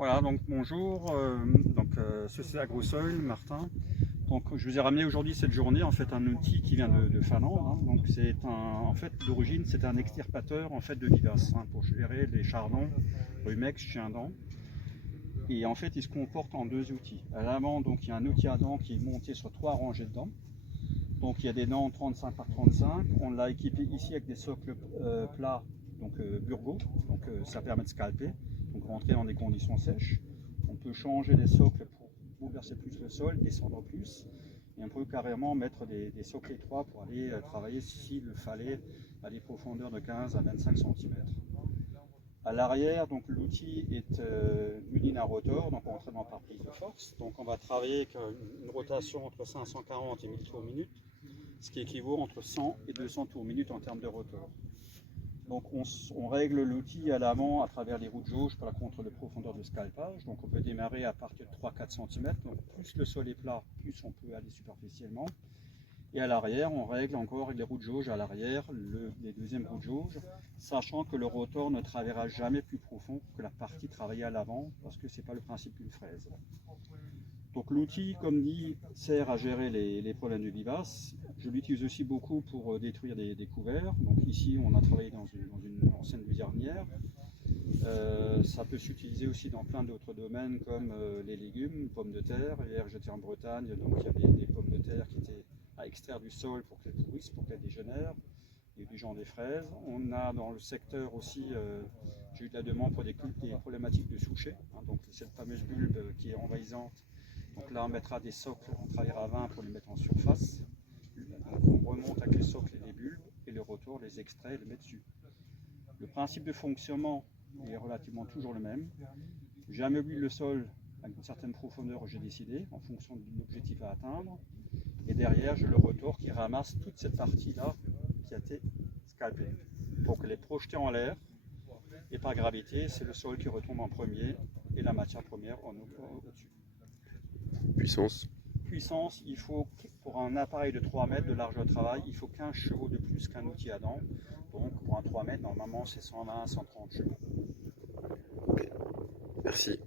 Voilà, donc bonjour, Société Agrosol, Martin. Donc je vous ai ramené aujourd'hui cette journée en fait un outil qui vient de Finlande. Donc c'est en fait d'origine c'est un extirpateur en fait de vivaces pour gérer les chardons, rumex, chien-dent. Et en fait il se comporte en deux outils. À l'avant donc il y a un outil à dents qui est monté sur 3 rangées de dents. Donc il y a des dents 35 par 35. On l'a équipé ici avec des socles plats, donc Burgo. Donc ça permet de scalper, donc rentrer dans des conditions sèches. On peut changer les socles pour bouleverser plus le sol, descendre plus. Et on peut carrément mettre des socles étroits pour aller travailler s'il le fallait à des profondeurs de 15 à 25 cm. À l'arrière, donc l'outil est muni d'un rotor, donc entraînement par prise de force. Donc on va travailler avec une rotation entre 540 et 1000 tours minute, ce qui équivaut entre 100 et 200 tours minute en termes de rotor. Donc on règle l'outil à l'avant à travers les roues de jauge pour la contre de profondeur de scalpage. Donc on peut démarrer à partir de 3-4 cm. Donc plus le sol est plat, plus on peut aller superficiellement. Et à l'arrière, on règle encore avec les roues de jauge à l'arrière, les deuxièmes roues de jauge, sachant que le rotor ne travaillera jamais plus profond que la partie travaillée à l'avant, parce que ce n'est pas le principe d'une fraise. Donc l'outil, comme dit, sert à gérer les problèmes de vivaces. Je l'utilise aussi beaucoup pour détruire des couverts. Donc ici, on a travaillé dans une ancienne luzernière. Ça peut s'utiliser aussi dans plein d'autres domaines comme les légumes, pommes de terre. Hier, j'étais en Bretagne, donc il y avait des pommes de terre qui étaient à extraire du sol pour qu'elles pourrissent, pour qu'elles dégénèrent. Il y a du genre des fraises. On a dans le secteur aussi, j'ai eu de la demande pour des problématiques de souchet. Donc cette fameuse bulbe qui est envahissante. Donc là, on mettra des socles, on travaillera à 20 pour les mettre en surface. Donc on remonte avec les socles et les bulbes et le rotor les extrait et les met dessus. Le principe de fonctionnement est relativement toujours le même. Jamais huile le sol à une certaine profondeur, j'ai décidé, en fonction de l'objectif à atteindre. Et derrière, j'ai le rotor qui ramasse toute cette partie-là qui a été scalpée. Donc elle est projetée en l'air et par gravité, c'est le sol qui retombe en premier et la matière première au-dessus. Puissance. Puissance, il faut, pour un appareil de 3 mètres de largeur de travail, il faut 15 chevaux de plus qu'un outil à dents. Donc pour un 3 mètres, normalement c'est 120-130 chevaux. Merci.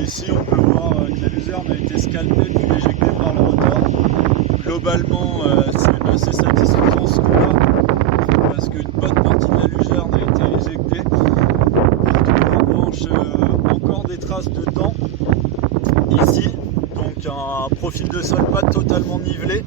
Ici on peut voir que la luzerne a été scalpée puis éjectée par le rotor. Globalement c'est assez satisfaisant ce coup-là parce qu'une bonne partie de la luzerne a été éjectée. On retrouve en revanche encore des traces de dents ici, donc un profil de sol pas totalement nivelé